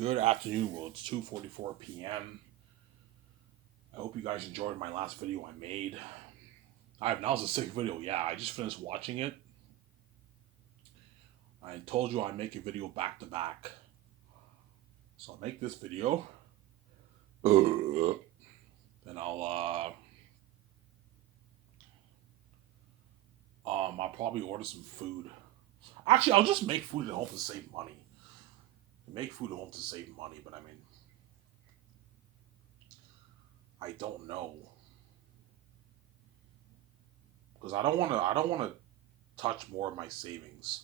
Good afternoon, world. It's 2:44 p.m. I hope you guys enjoyed my last video I made. That was a sick video. Yeah, I just finished watching it. I told you I'd make a video back to back. So I'll make this video. Then I'll probably order some food. Actually, I'll just make food at home to save money. Make food at home to save money, but I mean, I don't know. Because I don't wanna touch more of my savings.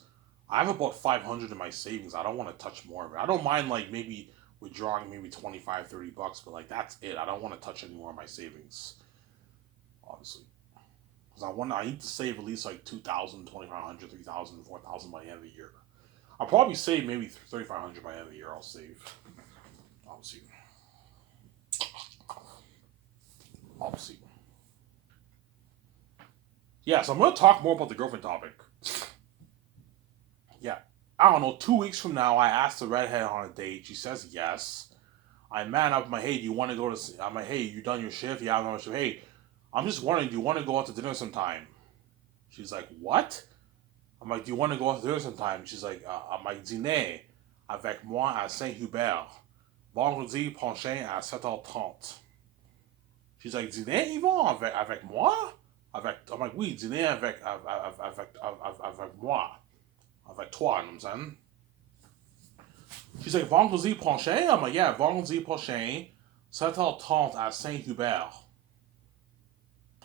I have about 500 in my savings. I don't want to touch more of it. I don't mind like maybe withdrawing maybe 25, $30, but like that's it. I don't want to touch any more of my savings. Obviously. Because I need to save at least like 2,000, 2,500, 3,000, 4,000 by the end of the year. I'll probably save maybe 3,500 by the end of the year. I'll save. Obviously. Obviously. Yeah, so I'm going to talk more about the girlfriend topic. Yeah. I don't know, 2 weeks from now, I asked the redhead on a date. She says yes. I man up my, hey, do you want to go to, I'm like, hey, you done your shift? Yeah, I'm done my shift. Hey, I'm just wondering, do you want to go out to dinner sometime? She's like, what? I'm like, do you want to go out to dinner sometime? She's like, I'm like, dîner avec moi à Saint-Hubert. Vendredi prochain à 7h30. She's like, dîner, Yvon, avec moi? I'm like, oui, dîner avec moi. Avec toi, you know what I'm saying? She's like, vendredi prochain? I'm like, yeah, vendredi prochain, 7h30 à Saint-Hubert.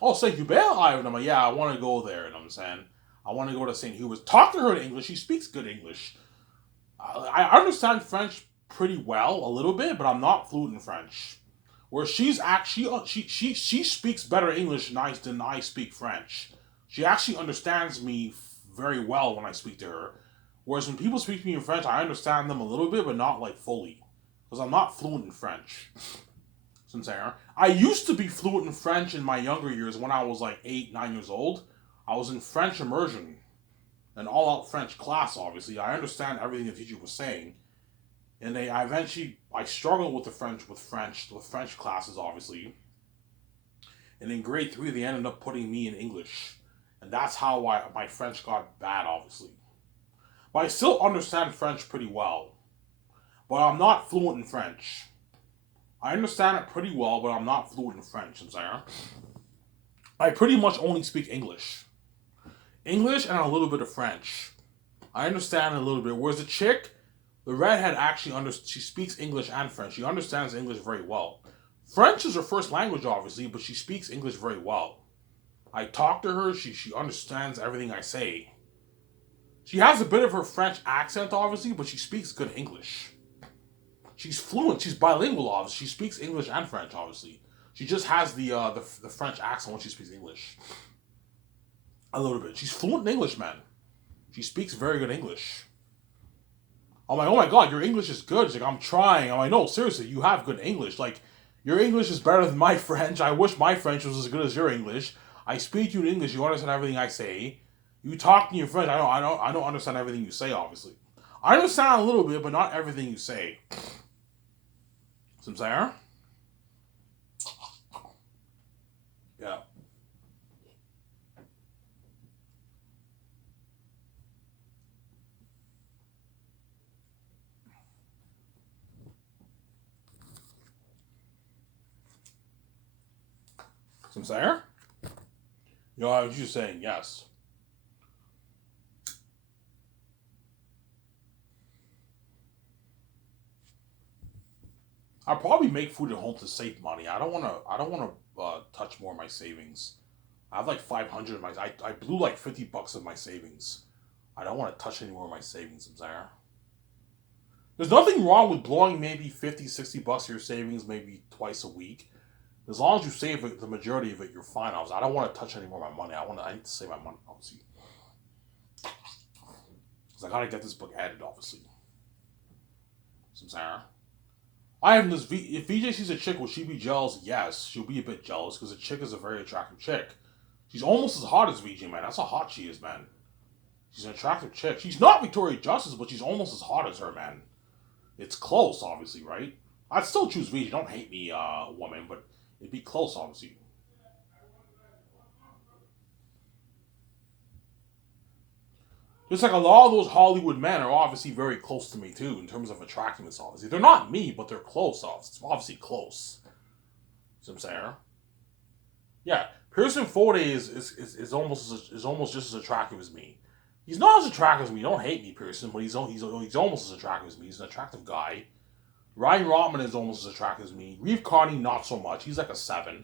Oh, Saint-Hubert? I'm like, yeah, I want to go there, you know what I'm saying? I want to go to St. Hubert's. Talk to her in English. She speaks good English. I understand French pretty well, a little bit, but I'm not fluent in French. Where she's actually, she speaks better English than I speak French. She actually understands me very well when I speak to her. Whereas when people speak to me in French, I understand them a little bit, but not like fully. Because I'm not fluent in French. Sincere. I used to be fluent in French in my younger years when I was like 8, 9 years old. I was in French immersion, an all-out French class. Obviously, I understand everything the teacher was saying, and I struggled with French classes, obviously. And in grade 3, they ended up putting me in English, and that's how my French got bad, obviously. But I still understand French pretty well, but I'm not fluent in French. I understand it pretty well, but I'm not fluent in French. I pretty much only speak English. English and a little bit of French. I understand a little bit. Whereas the redhead she speaks English and French. She understands English very well. French is her first language, obviously, but she speaks English very well. I talk to her. She understands everything I say. She has a bit of her French accent, obviously, but she speaks good English. She's fluent. She's bilingual, obviously. She speaks English and French, obviously. She just has the French accent when she speaks English. A little bit. She's fluent in English, man. She speaks very good English. I'm like, oh my god, your English is good. She's like, I'm trying. I'm like, no, seriously, you have good English. Like, your English is better than my French. I wish my French was as good as your English. I speak to you in English. You understand everything I say. You talk to me in French. I don't understand everything you say. Obviously, I understand a little bit, but not everything you say. Some saying? Yeah. Some saying? You know, I was just saying yes. I probably make food at home to save money. I don't want to. I don't want to touch more of my savings. I have like 500 in my. I blew like $50 of my savings. I don't want to touch any more of my savings, Zara. There's nothing wrong with blowing maybe 50, $60 of your savings maybe twice a week. As long as you save the majority of it, you're fine. I don't want to touch any more of my money. I need to save my money, obviously. Because I gotta get this book edited, obviously. Some Sarah. I have this. If VJ sees a chick, will she be jealous? Yes, she'll be a bit jealous because the chick is a very attractive chick. She's almost as hot as VJ, man. That's how hot she is, man. She's an attractive chick. She's not Victoria Justice, but she's almost as hot as her, man. It's close, obviously, right? I'd still choose VJ. Don't hate me, woman, but it'd be close, obviously. Just like a lot of those Hollywood men are obviously very close to me too, in terms of attractiveness. Obviously, they're not me, but they're close. Obviously close. See what I'm saying? Yeah, Pearson Forde is almost just as attractive as me. He's not as attractive as me. Don't hate me, Pearson, but he's almost as attractive as me. He's an attractive guy. Ryan Rotman is almost as attractive as me. Reeve Carney, not so much. He's like a 7.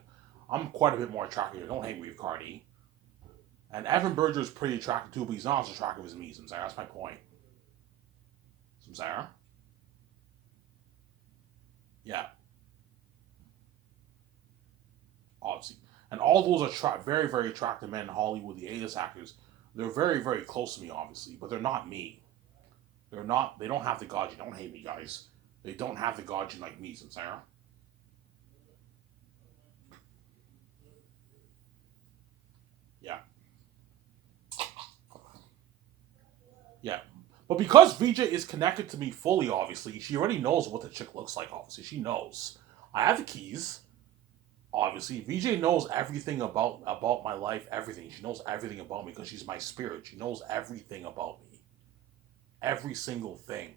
I'm quite a bit more attractive. Don't hate Reeve Carney. And Evan Berger is pretty attractive too, but he's not as attractive as me. So that's my point. So yeah, obviously. And all those very, very attractive men in Hollywood, the A-list actors, they're very, very close to me, obviously, but they're not me. They're not. They don't have the godging. Don't hate me, guys. They don't have the godging like me, Sarah. Yeah, yeah. But because VJ is connected to me fully, obviously, she already knows what the chick looks like. Obviously, she knows. I have the keys. Obviously, VJ knows everything about my life. Everything. She knows everything about me because she's my spirit. She knows everything about me. Every single thing.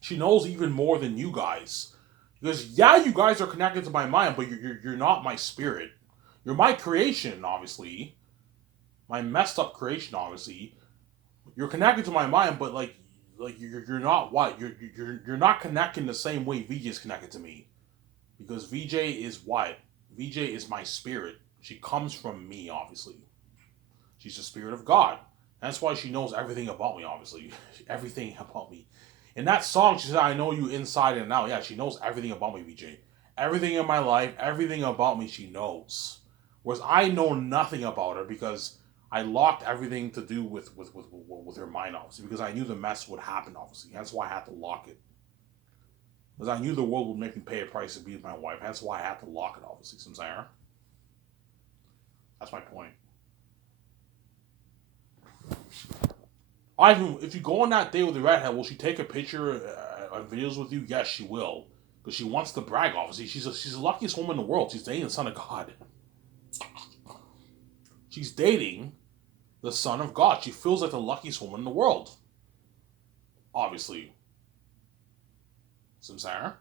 She knows even more than you guys. Because yeah, you guys are connected to my mind, but you're not my spirit. You're my creation, obviously. My messed up creation, obviously. You're connected to my mind, but you're not what? You're not connecting the same way VJ is connected to me. Because VJ is what? VJ is my spirit. She comes from me, obviously. She's the spirit of God. That's why she knows everything about me, obviously. Everything about me. In that song, she said, I know you inside and out. Yeah, she knows everything about me, VJ. Everything in my life, everything about me, she knows. Whereas I know nothing about her because I locked everything to do with her mind, obviously, because I knew the mess would happen, obviously. That's why I had to lock it. Because I knew the world would make me pay a price to be with my wife. That's why I had to lock it, obviously, since I That's my point. Ivan, if you go on that date with the redhead, will she take a picture of videos with you? Yes, she will. Because she wants to brag, obviously. She's the luckiest woman in the world. She's dating the son of God. She's dating the son of God. She feels like the luckiest woman in the world. Obviously. Samsara.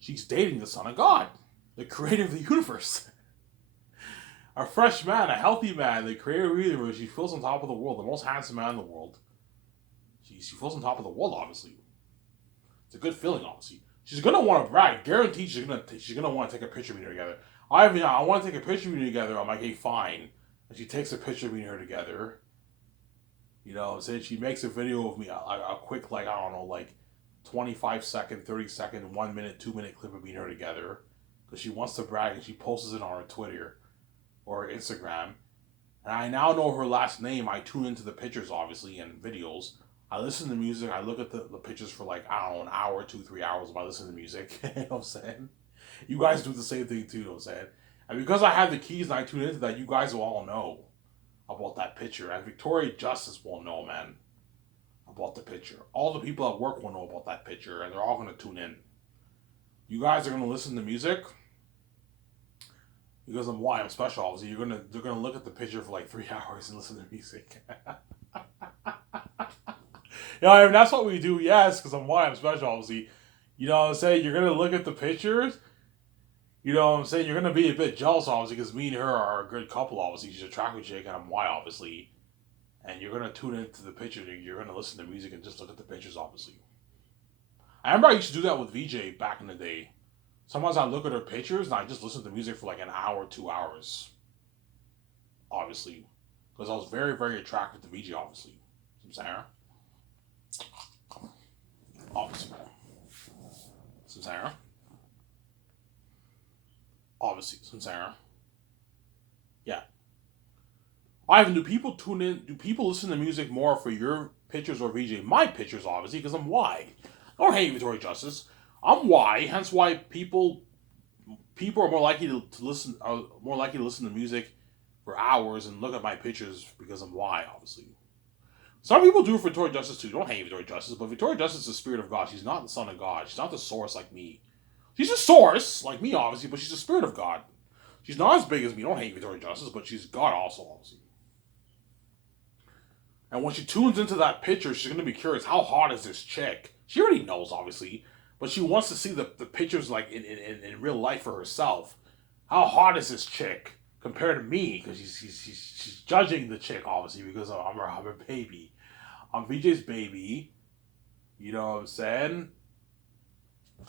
She's dating the son of God. The creator of the universe. A fresh man, a healthy man, the creator of the universe. She feels on top of the world. The most handsome man in the world. She feels on top of the world, obviously. It's a good feeling, obviously. She's gonna want to brag. Guaranteed, she's gonna want to take a picture of me together. I want to take a picture of you together. I'm like, hey, fine. And she takes a picture of me and her together. You know, saying she makes a video of me, a quick, like, I don't know, like 25-second, 30-second, 1 minute, 2 minute clip of me and her together. Because she wants to brag and she posts it on her Twitter or her Instagram. And I now know her last name. I tune into the pictures, obviously, and videos. I listen to music. I look at the pictures for like, I don't know, an hour, 2, 3 hours while I listen to music. You know what I'm saying? You guys do the same thing too, you know what I'm saying? And because I have the keys and I tune into that, you guys will all know about that picture. And Victoria Justice will know, man, about the picture. All the people at work will know about that picture, and they're all going to tune in. You guys are going to listen to music because of why I'm special. Obviously, they're gonna look at the picture for like 3 hours and listen to music. Yeah, I mean, that's what we do. Yes, because I'm why I'm special. Obviously, you know what I'm saying. You're gonna look at the pictures. You know what I'm saying. You're gonna be a bit jealous, obviously, because me and her are a good couple. Obviously, she's a attractive chick, and I'm why, obviously. And you're gonna tune into the picture. You're gonna listen to music and just look at the pictures, obviously. I remember I used to do that with VJ back in the day. Sometimes I look at her pictures and I just listen to music for like an hour, 2 hours. Obviously, because I was very, very attracted to VJ. Obviously, some Sarah. Obviously, some Sarah. Obviously, some Sarah. Yeah. Ivan, do people tune in? Do people listen to music more for your pictures or VJ? My pictures, obviously, because I'm why. Don't hate Victoria Justice. I'm why. Hence why people are more likely to listen. Are more likely to listen to music for hours and look at my pictures because I'm why, obviously. Some people do it for Victoria Justice too. Don't hate Victoria Justice, but Victoria Justice is the spirit of God. She's not the son of God. She's not the source like me. She's a source like me, obviously, but she's the spirit of God. She's not as big as me. Don't hate Victoria Justice, but she's God also, obviously. And when she tunes into that picture, she's gonna be curious. How hot is this chick? She already knows, obviously, but she wants to see the pictures like in real life for herself. How hot is this chick compared to me? Because she's judging the chick, obviously, because I'm her baby. I'm VJ's baby. You know what I'm saying?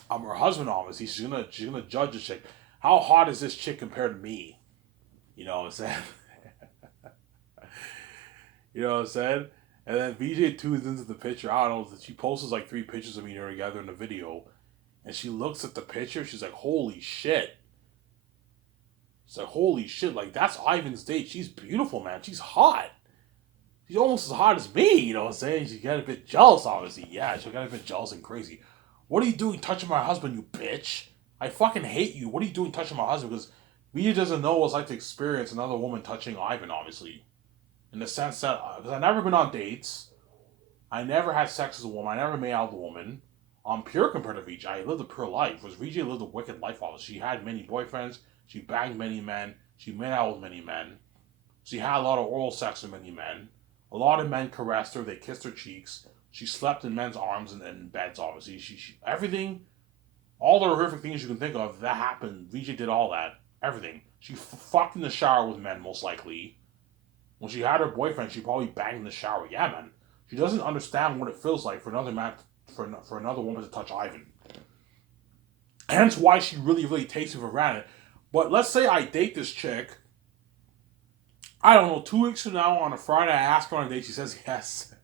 I'm her husband, obviously. She's gonna judge the chick. How hot is this chick compared to me? You know what I'm saying? You know what I'm saying? And then VJ tunes into the picture. I don't know. She posts like 3 pictures of me and her together in the video. And she looks at the picture. She's like, holy shit. She's like, holy shit. Like, that's Ivan's date. She's beautiful, man. She's hot. She's almost as hot as me. You know what I'm saying? She got a bit jealous, obviously. Yeah, she got a bit jealous and crazy. What are you doing touching my husband, you bitch? I fucking hate you. What are you doing touching my husband? Because VJ doesn't know what it's like to experience another woman touching Ivan, obviously. In the sense that, because I've never been on dates, I never had sex as a woman, I never made out with a woman. I'm pure compared to VJ. I lived a pure life, whereas VJ lived a wicked life, obviously. She had many boyfriends, she banged many men, she made out with many men, she had a lot of oral sex with many men. A lot of men caressed her, they kissed her cheeks, she slept in men's arms and in beds, obviously. She everything, all the horrific things you can think of, that happened. VJ did all that, everything. She fucked in the shower with men, most likely. When she had her boyfriend, she probably banged in the shower. Yeah, man. She doesn't understand what it feels like for another man, for another woman to touch Ivan. Hence why she really, really takes it for granted. But let's say I date this chick. I don't know, 2 weeks from now on a Friday, I ask her on a date. She says yes.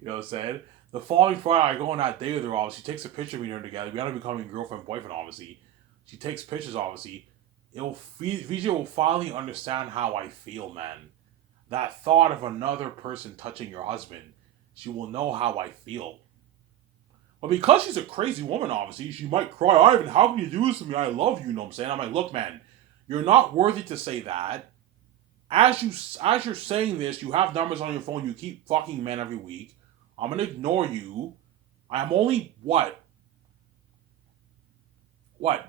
You know what I'm saying? The following Friday, I go on that date with her. Obviously, she takes a picture of me and her together. We end up becoming girlfriend, boyfriend. Obviously, she takes pictures. Obviously, VJ will finally understand how I feel, man. That thought of another person touching your husband, she will know how I feel. But because she's a crazy woman, obviously, she might cry, Ivan, how can you do this to me? I love you, you know what I'm saying? I'm like, look, man, you're not worthy to say that. As you're saying this, you have numbers on your phone, you keep fucking men every week. I'm gonna ignore you. I'm only,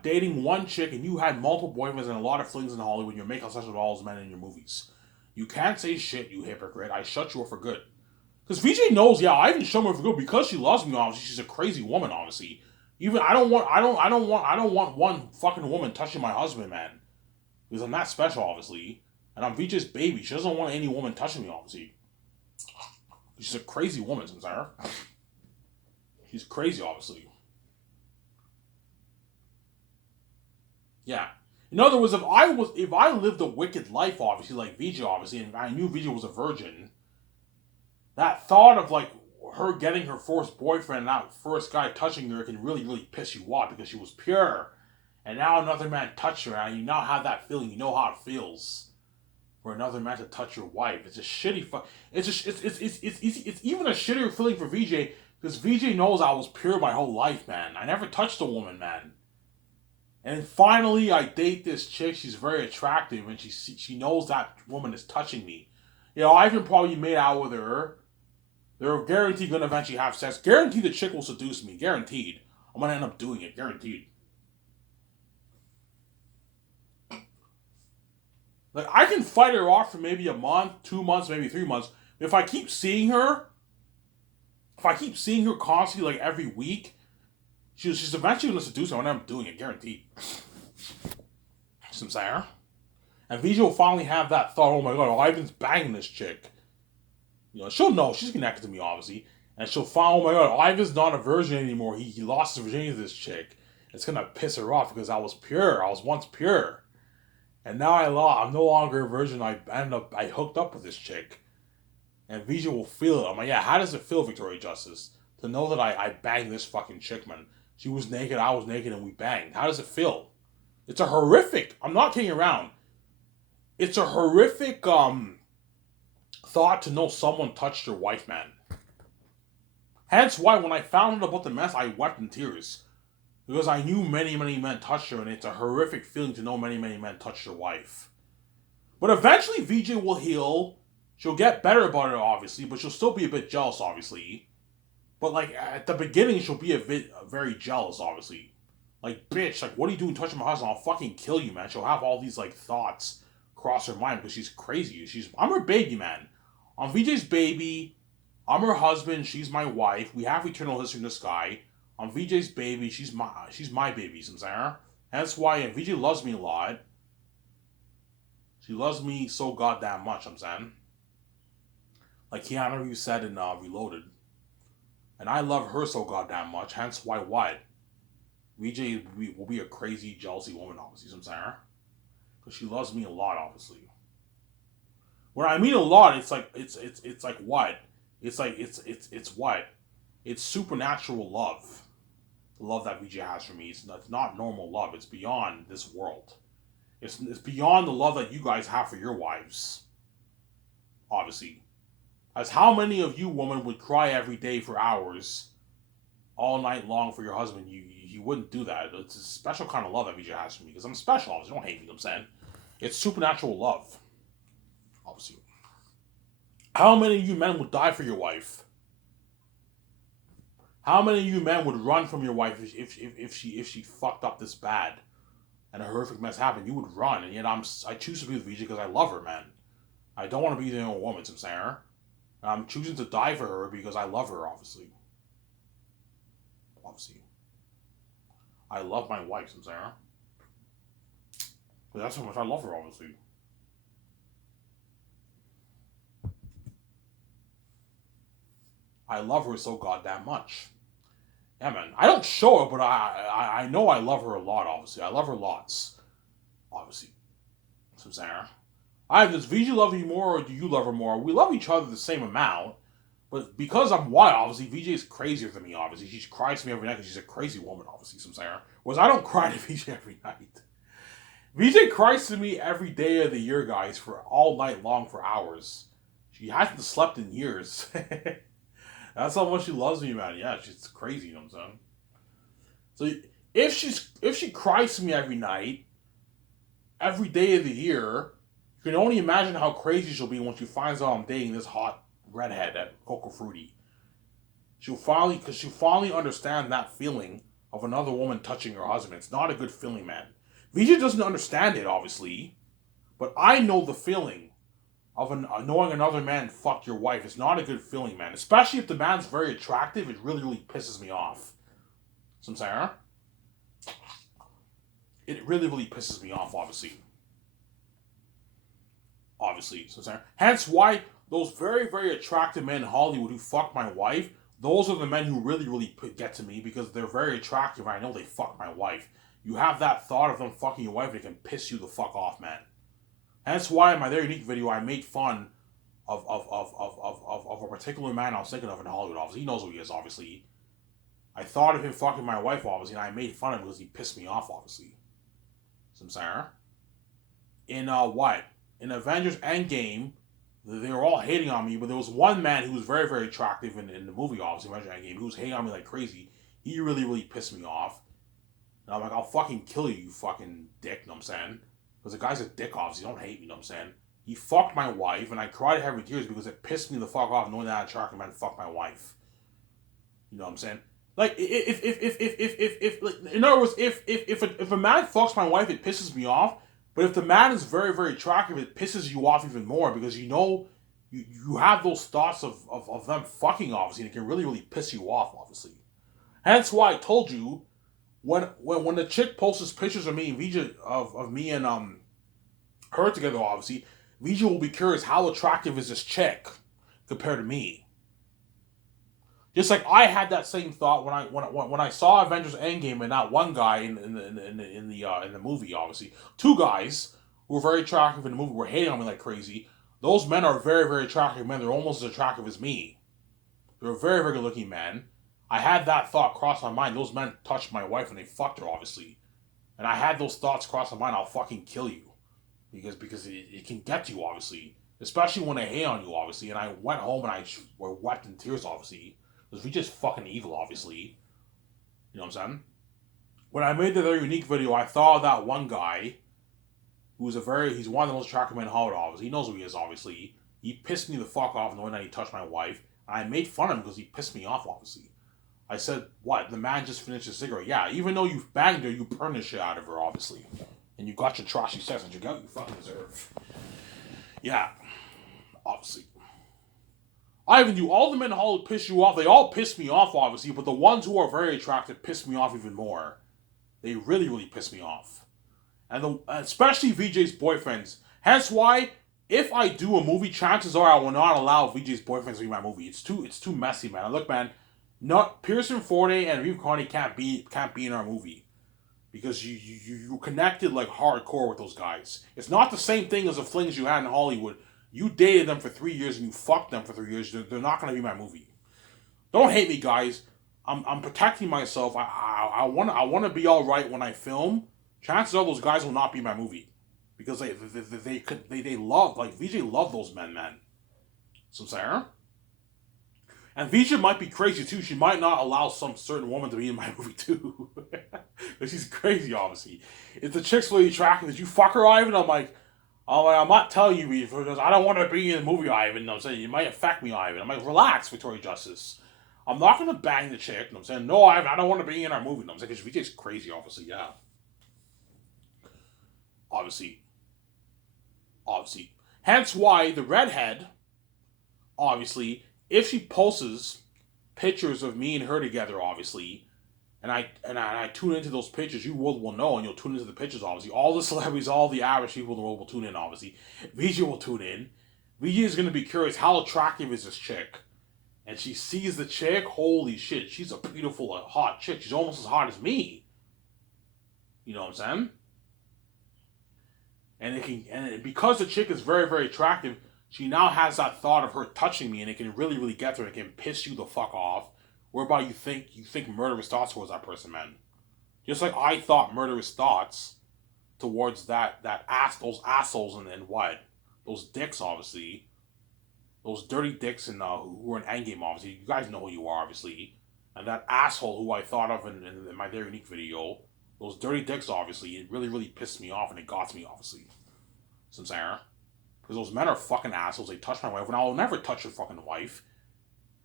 dating one chick and you had multiple boyfriends and a lot of flings in Hollywood, you're making such with all those men in your movies. You can't say shit, you hypocrite. I shut you up for good. Because VJ knows, yeah, I even shut her for good because she loves me, obviously. She's a crazy woman, obviously. Even I don't want one fucking woman touching my husband, man. Because I'm not special, obviously. And I'm VJ's baby. She doesn't want any woman touching me, obviously. She's a crazy woman, Samsara. She's crazy, obviously. Yeah. In other words, if I lived a wicked life, obviously, like VJ, obviously, and I knew VJ was a virgin, that thought of like her getting her first boyfriend, that first guy touching her, can really, really piss you off because she was pure, and now another man touched her, and you now have that feeling. You know how it feels for another man to touch your wife. It's a shitty it's even a shittier feeling for VJ because VJ knows I was pure my whole life, man. I never touched a woman, man. And finally, I date this chick. She's very attractive, and she knows that woman is touching me. You know, I even probably made out with her. They're guaranteed gonna eventually have sex. Guaranteed the chick will seduce me. Guaranteed. I'm gonna end up doing it. Guaranteed. Like, I can fight her off for maybe a month, 2 months, maybe 3 months. If I keep seeing her constantly, like every week, she's eventually gonna seduce me when I'm doing it, guaranteed. Some Sarah. And VJ will finally have that thought, oh my god, Ivan's banging this chick. You know, she'll know, she's connected to me, obviously. And she'll find, oh my god, Ivan's not a virgin anymore. He lost his virginity to this chick. It's gonna piss her off because I was pure. I was once pure. And now I'm no longer a virgin. I hooked up with this chick. And VJ will feel it. I'm like, yeah, how does it feel, Victoria Justice? To know that I banged this fucking chick, man. She was naked, I was naked, and we banged. How does it feel? It's a horrific, I'm not kidding around. It's a horrific thought to know someone touched your wife, man. Hence why when I found out about the mess, I wept in tears. Because I knew many, many men touched her, and it's a horrific feeling to know many, many men touched your wife. But eventually VJ will heal, She'll get better about it, obviously, but she'll still be a bit jealous, obviously. But like at the beginning, she'll be a bit very jealous, obviously. Like, bitch, like, what are you doing touching my husband? I'll fucking kill you, man. She'll have all these like thoughts cross her mind because she's crazy. I'm her baby, man. I'm VJ's baby. I'm her husband. She's my wife. We have eternal history in the sky. I'm VJ's baby. She's my baby, Samsara. That's why VJ loves me a lot. She loves me so goddamn much, I'm saying. Like Keanu Reeves said in Reloaded. And I love her so goddamn much, hence why what? VJ will be a crazy, jealousy woman, obviously, Samsara. Because she loves me a lot, obviously. When I mean a lot, it's like it's like what? It's what? It's supernatural love. The love that VJ has for me. It's not normal love. It's beyond this world. It's beyond the love that you guys have for your wives. Obviously. As how many of you women would cry every day for hours, all night long for your husband? You wouldn't do that. It's a special kind of love that VJ has for me. Because I'm special, obviously. Don't hate me, I'm saying. It's supernatural love. Obviously. How many of you men would die for your wife? How many of you men would run from your wife if she fucked up this bad and a horrific mess happened? You would run, and yet I choose to be with VJ because I love her, man. I don't want to be the only woman, Samsara. I'm choosing to die for her because I love her, obviously. Obviously. I love my wife, Samsara. But that's how much I love her, obviously. I love her so goddamn much. Yeah, man. I don't show it, but I know I love her a lot, obviously. I love her lots. Obviously. Samsara. Does VJ love you more or do you love her more? We love each other the same amount. But because I'm white, obviously, VJ is crazier than me, obviously. She cries to me every night because she's a crazy woman, obviously, Samsara. Whereas I don't cry to VJ every night. VJ cries to me every day of the year, guys, for all night long for hours. She hasn't slept in years. That's how much she loves me, man. Yeah, she's crazy, you know what I'm saying? So if she cries to me every night, every day of the year, you can only imagine how crazy she'll be when she finds out I'm dating this hot redhead at Coco Fruity. She'll finally understand that feeling of another woman touching her husband. It's not a good feeling, man. VJ doesn't understand it, obviously, but I know the feeling of knowing another man fuck your wife. It's not a good feeling, man. Especially if the man's very attractive, it really, really pisses me off. Samsara? It really, really pisses me off, obviously. Obviously, Samsara. Hence why those very, very attractive men in Hollywood who fuck my wife, those are the men who really, really get to me because they're very attractive and I know they fuck my wife. You have that thought of them fucking your wife, it can piss you the fuck off, man. Hence why in my Their Unique video, I made fun of a particular man I was thinking of in Hollywood, obviously. He knows who he is, obviously. I thought of him fucking my wife, obviously, and I made fun of him because he pissed me off, obviously. Samsara. In what? In Avengers Endgame, they were all hating on me, but there was one man who was very, very attractive in the movie, obviously, Avengers Endgame, who was hating on me like crazy. He really, really pissed me off. And I'm like, I'll fucking kill you, you fucking dick, you know what I'm saying? Because the guy's a dick, obviously, don't hate me, you know what I'm saying? He fucked my wife, and I cried heavy tears because it pissed me the fuck off knowing that attractive man fucked my wife. You know what I'm saying? Like, in other words, if a man fucks my wife, it pisses me off. But if the man is very, very attractive, it pisses you off even more because you know you have those thoughts of them fucking, obviously, and it can really, really piss you off, obviously. Hence why I told you when the chick posts pictures of me and VJ of me and her together, obviously, VJ will be curious how attractive is this chick compared to me. Just like I had that same thought when I saw Avengers Endgame and that one guy in the movie, obviously, two guys who were very attractive in the movie were hating on me like crazy. Those men are very, very attractive men. They're almost as attractive as me. They're very, very good looking men. I had that thought cross my mind. Those men touched my wife and they fucked her, obviously. And I had those thoughts cross my mind. I'll fucking kill you because it can get you, obviously, especially when they hate on you, obviously. And I went home and I were wept in tears, obviously. Because we just fucking evil, obviously. You know what I'm saying? When I made the Their Unique video, I thought of that one guy he's one of the most attractive men in Hollywood, obviously. He knows who he is, obviously. He pissed me the fuck off knowing that he touched my wife. I made fun of him because he pissed me off, obviously. I said, what? The man just finished his cigarette. Yeah, even though you've banged her, you burned the shit out of her, obviously. And you got your trashy sex that you fucking deserve. Yeah, obviously. Ivan, you all the men in Hollywood piss you off. They all piss me off, obviously, but the ones who are very attractive piss me off even more. They really, really piss me off. And especially VJ's boyfriends. Hence why, if I do a movie, chances are I will not allow VJ's boyfriends to be my movie. It's too messy, man. Look, man, not Pearson Forde and Reeve Carney can't be in our movie. Because you connected like hardcore with those guys. It's not the same thing as the flings you had in Hollywood. You dated them for 3 years and you fucked them for 3 years. They're not going to be my movie. Don't hate me, guys. I'm protecting myself. I want to be all right when I film. Chances are those guys will not be my movie because they love, like, VJ loved those men, man. So Sarah, and VJ might be crazy too. She might not allow some certain woman to be in my movie too. But she's crazy, obviously. If the chick's really attractive, did you fuck her, Ivan? I'm not telling you because I don't want to be in the movie, Ivan. I'm saying it might affect me, Ivan. I'm like, relax, Victoria Justice. I'm not gonna bang the chick. I'm saying, no, Ivan, I don't want to be in our movie. I'm saying, because VJ's crazy, obviously, yeah. Obviously. Hence why the redhead, obviously, if she posts pictures of me and her together, obviously, and I tune into those pictures, you will know, and you'll tune into the pictures, obviously. All the celebrities, all the average people in the world will tune in, obviously. VJ will tune in. VJ is going to be curious, how attractive is this chick? And she sees the chick, holy shit, she's a beautiful, hot chick. She's almost as hot as me. You know what I'm saying? And because the chick is very, very attractive, she now has that thought of her touching me, and it can really, really get to her. It can piss you the fuck off. Whereby you think murderous thoughts towards that person, man. Just like I thought murderous thoughts towards those assholes and what? Those dicks, obviously. Those dirty dicks who are in Endgame, obviously. You guys know who you are, obviously. And that asshole who I thought of in my Very Unique video. Those dirty dicks, obviously. It really, really pissed me off and it got me, obviously. Some Sarah. Because those men are fucking assholes. They touch my wife. And I will never touch your fucking wife.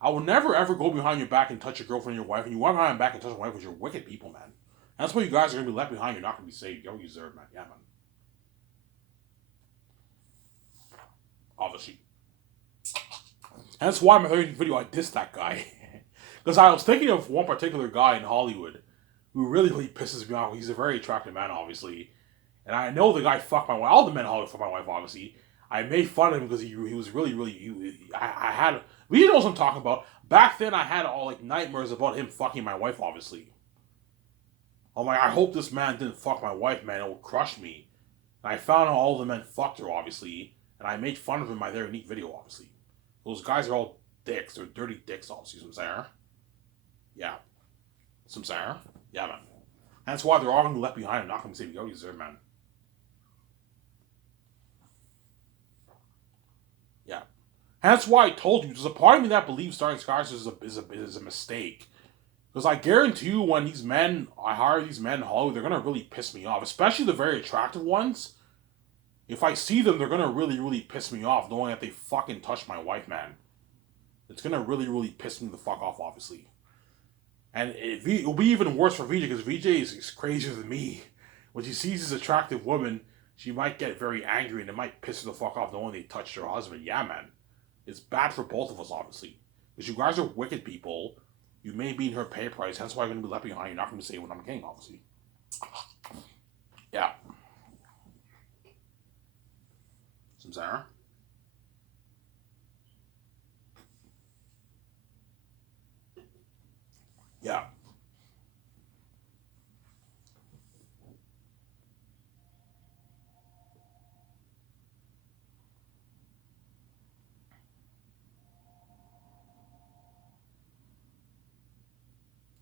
I will never ever go behind your back and touch your girlfriend or your wife. And you walk behind my back and touch my wife because you're wicked people, man. And that's why you guys are going to be left behind. You're not going to be saved. You don't deserve, man. Yeah, man. Obviously. And that's why in my third video I dissed that guy. Because I was thinking of one particular guy in Hollywood who really, really pisses me off. He's a very attractive man, obviously. And I know the guy fucked my wife. All the men in Hollywood fucked my wife, obviously. I made fun of him because he was really, really... I had... We know what I'm talking about. Back then, I had all like nightmares about him fucking my wife, obviously. I'm like, I hope this man didn't fuck my wife, man. It will crush me. And I found out all the men fucked her, obviously. And I made fun of him in my Very Unique video, obviously. Those guys are all dicks. They're dirty dicks, obviously. Some Sarah. Yeah. Some Sarah. Yeah, man. And that's why they're all going to be left behind and not going to be saved. Yo, you deserve, man. Yeah. And that's why I told you, there's a part of me that believes starting Skyscraper is a mistake. Because I guarantee you when I hire these men in Hollywood, they're going to really piss me off. Especially the very attractive ones. If I see them, they're going to really, really piss me off knowing that they fucking touched my wife, man. It's going to really, really piss me the fuck off, obviously. And it'll be even worse for VJ because VJ is crazier than me. When she sees this attractive woman, she might get very angry and it might piss her the fuck off knowing they touched her husband. Yeah, man. It's bad for both of us, obviously. Because you guys are wicked people. You may be in her pay price. That's why I'm going to be left behind. You're not going to say when I'm king, obviously. Yeah. Some Sarah? Yeah.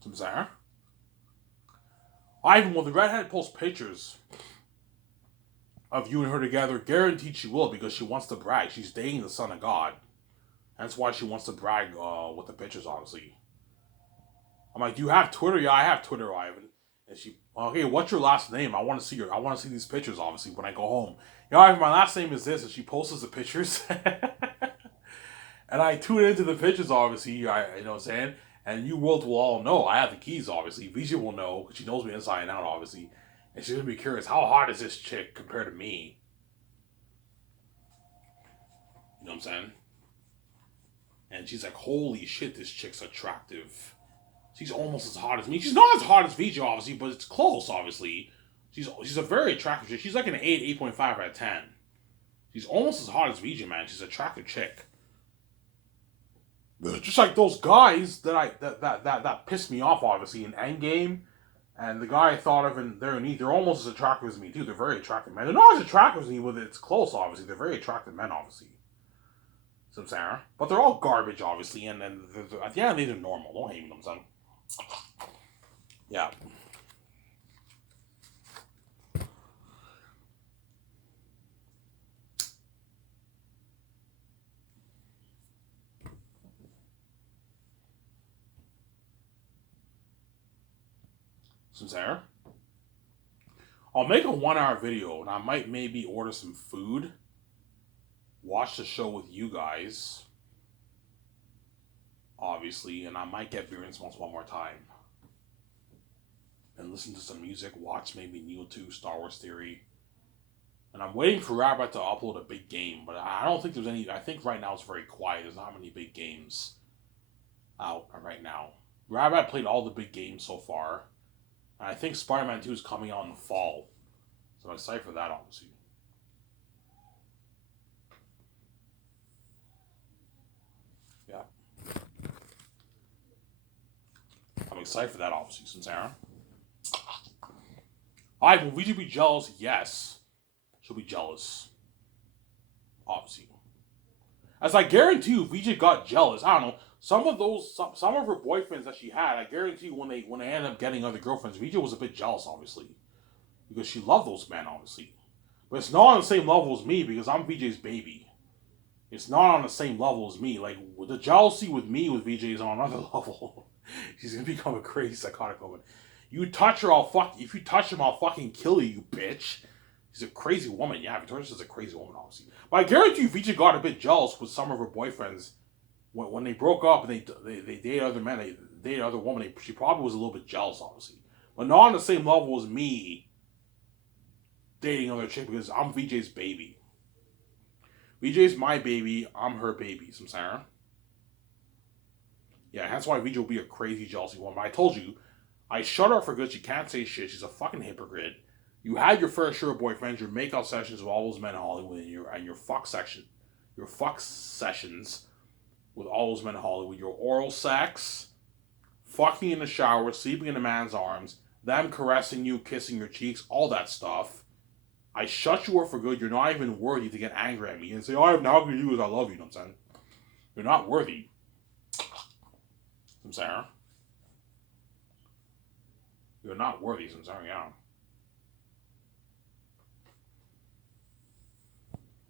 Some Sarah? Ivan, when the redhead posts pictures of you and her together, guaranteed she will because she wants to brag. She's dating the son of God. That's why she wants to brag with the pictures, obviously. I'm like, do you have Twitter? Yeah, I have Twitter, Ivan. And she, okay, what's your last name? I want to see I want to see these pictures, obviously, when I go home. Yeah, Ivan, my last name is this. And she posts the pictures. And I tune into the pictures, obviously, you know what I'm saying? And you world will all know. I have the keys, obviously. Vijay will know, because she knows me inside and out, obviously. And she's going to be curious, how hot is this chick compared to me? You know what I'm saying? And she's like, holy shit, this chick's attractive. She's almost as hot as me. She's not as hot as Vijay, obviously, but it's close, obviously. She's a very attractive chick. She's like an 8.5 out of 10. She's almost as hot as Vijay, man. She's an attractive chick. Just like those guys that pissed me off, obviously, in Endgame, and the guy I thought of in Their Need, they're almost as attractive as me, too. They're very attractive men. They're not as attractive as me, but it's close, obviously. They're very attractive men, obviously. So I'm saying, but they're all garbage, obviously, and then at the end of the day, they're normal. Don't hate them, son. Yeah. So I'm saying, I'll make a 1 hour video, and I might maybe order some food, watch the show with you guys, obviously, and I might get Beer and Smalls one more time. And listen to some music, watch maybe Neo 2, Star Wars Theory. And I'm waiting for Rabbit to upload a big game, but I don't think there's any. I think right now it's very quiet. There's not many big games out right now. Rabbit played all the big games so far. And I think Spider-Man 2 is coming out in the fall. So I'm excited for that, obviously. Yeah. I'm excited for that, obviously, since Aaron. Alright, will Vijay be jealous? Yes. She'll be jealous. Obviously. As I guarantee you, Vijay got jealous. I don't know. Some of her boyfriends that she had, I guarantee you, when they ended up getting other girlfriends, Vijay was a bit jealous, obviously. Because she loved those men, obviously. But it's not on the same level as me, because I'm Vijay's baby. It's not on the same level as me. Like, the jealousy with me with Vijay is on another level. She's gonna become a crazy psychotic woman. You touch her, if you touch him, I'll fucking kill you, bitch. She's a crazy woman. Yeah, Victoria's a crazy woman, obviously. But I guarantee you, Vijay got a bit jealous with some of her boyfriends. When they broke up and they dated other men, they dated other women, she probably was a little bit jealous, obviously. But not on the same level as me dating another chick, because I'm Vijay's baby. Vijay's my baby, I'm her baby, some Sarah. Yeah, that's why Vijay will be a crazy jealousy woman. I told you, I shut her up for good. She can't say shit. She's a fucking hypocrite. You had your fair share of boyfriends, your makeout sessions with all those men in Hollywood, and your fuck sessions with all those men in Hollywood. Your oral sex, fucking in the shower, sleeping in a man's arms, them caressing you, kissing your cheeks, all that stuff. I shut you up for good. You're not even worthy to get angry at me and say, oh, now I'm going to do is I love you. You know what I'm saying? You're not worthy. I'm saying. You're not worthy. I'm saying, yeah.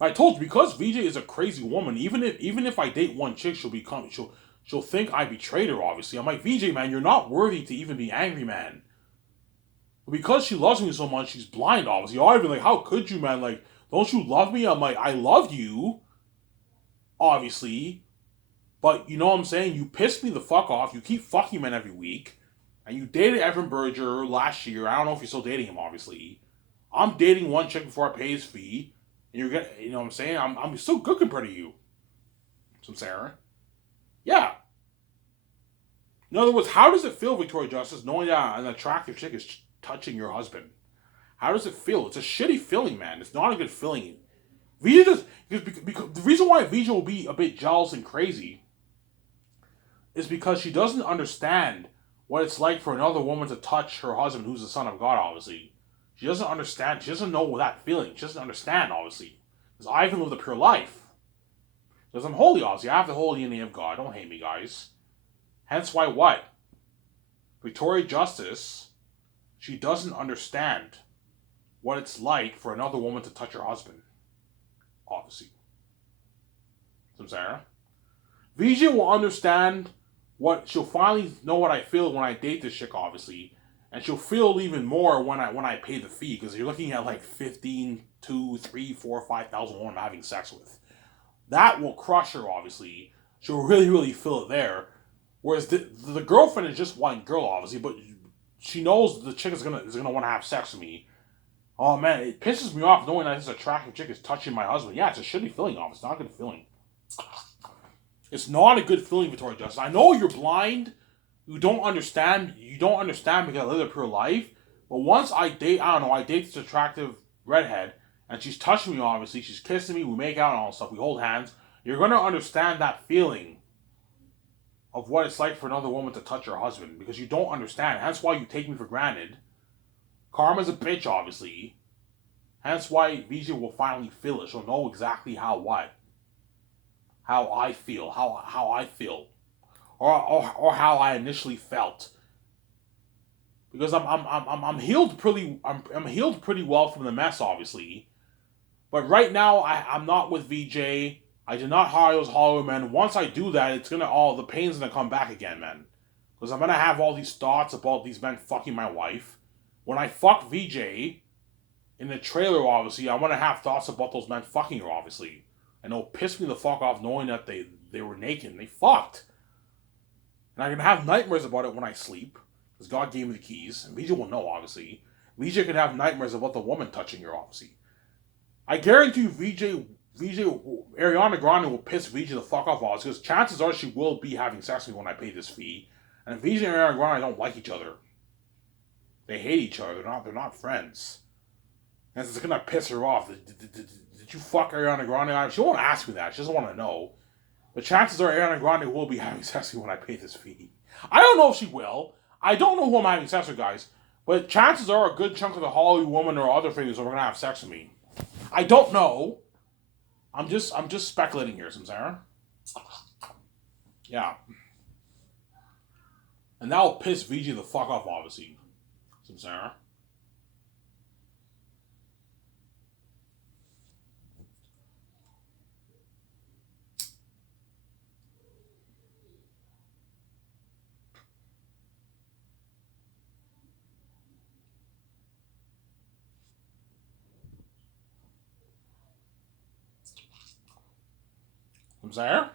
I told you, because Vijay is a crazy woman, even if I date one chick, she'll think I betrayed her, obviously. I'm like, Vijay, man, you're not worthy to even be angry, man. But because she loves me so much, she's blind, obviously. I've been like, how could you, man? Like, don't you love me? I'm like, I love you, obviously. But you know what I'm saying? You pissed me the fuck off. You keep fucking men every week. And you dated Evan Berger last year. I don't know if you're still dating him, obviously. I'm dating one chick before I pay his fee. And you're gonna, you know what I'm saying? I'm still good compared to you. Some Sarah. Yeah. In other words, how does it feel, Victoria Justice, knowing that an attractive chick is touching your husband? How does it feel? It's a shitty feeling, man. It's not a good feeling. Vijay just, because the reason why Vijay will be a bit jealous and crazy is because she doesn't understand what it's like for another woman to touch her husband, who's the son of God, obviously. She doesn't understand. She doesn't know that feeling. She doesn't understand, obviously. Because I haven't lived a pure life. Because I'm holy, obviously. I have the holy name of God. Don't hate me, guys. Hence why what? Victoria Justice, she doesn't understand what it's like for another woman to touch her husband. Obviously. Some Sarah. Vijay will understand she'll finally know what I feel when I date this chick, obviously. And she'll feel even more when I pay the fee, because you're looking at like 15, 2, 3, 4, 5,000 women I'm having sex with. That will crush her, obviously. she'll really, really feel it there. Whereas the girlfriend is just one girl, obviously, but she knows the chick is gonna want to have sex with me. Oh man, it pisses me off knowing that this attractive chick is touching my husband. Yeah, it's a shitty feeling, obviously. It's not a good feeling. It's not a good feeling, Victoria Justice. I know you're blind. You don't understand. You don't understand because I live a pure life. But once I date this attractive redhead, and she's touching me, obviously. She's kissing me. We make out and all stuff. We hold hands. You're going to understand that feeling of what it's like for another woman to touch your husband because you don't understand. Hence why you take me for granted. Karma's a bitch, obviously. Hence why Vijay will finally feel it. She'll know exactly how I feel, how I feel, or how I initially felt. Because I'm healed I'm healed pretty well from the mess, obviously. But right now I'm not with VJ. I did not hire those Hollywood men. Once I do that, it's gonna all the pain's gonna come back again, man. Because I'm gonna have all these thoughts about these men fucking my wife. When I fuck VJ in the trailer, obviously, I'm gonna have thoughts about those men fucking her, obviously. And it'll piss me the fuck off knowing that they were naked and they fucked. And I can have nightmares about it when I sleep. Because God gave me the keys. And Vijay will know, obviously. Vijay can have nightmares about the woman touching her, obviously. I guarantee you Ariana Grande will piss Vijay the fuck off, obviously. Because chances are she will be having sex with me when I pay this fee. And Vijay and Ariana Grande don't like each other. They hate each other. They're not friends. And it's gonna piss her off. Did you fuck Ariana Grande? She won't ask me that. She doesn't want to know. But chances are Ariana Grande will be having sex with me when I pay this fee. I don't know if she will. I don't know who I'm having sex with, guys. But chances are a good chunk of the Hollywood woman or other figures are gonna have sex with me. I don't know. I'm just speculating here, Samsara. Yeah. And that will piss VG the fuck off, obviously. Samsara. Samsara?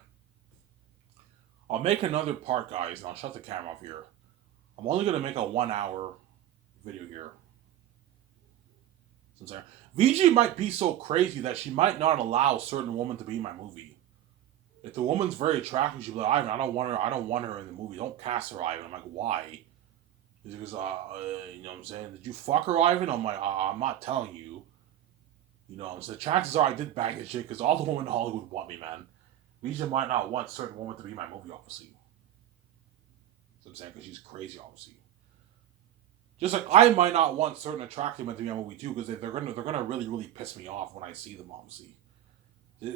I'll make another part, guys, and I'll shut the camera off here. I'm only gonna make a 1 hour video here. Sincere. VG might be so crazy that she might not allow a certain woman to be in my movie. If the woman's very attractive, she'll be like, Ivan, I don't want her in the movie. Don't cast her, Ivan. I'm like, why? Because, you know what I'm saying? Did you fuck her, Ivan? I'm like, I'm not telling you. You know what I'm saying? Chances are I did bang this shit because all the women in Hollywood want me, man. VG might not want a certain woman to be in my movie, obviously. That's what I'm saying, because she's crazy, obviously. Just like I might not want certain attractive men to be in a movie too, because they're gonna really, really piss me off when I see them, obviously.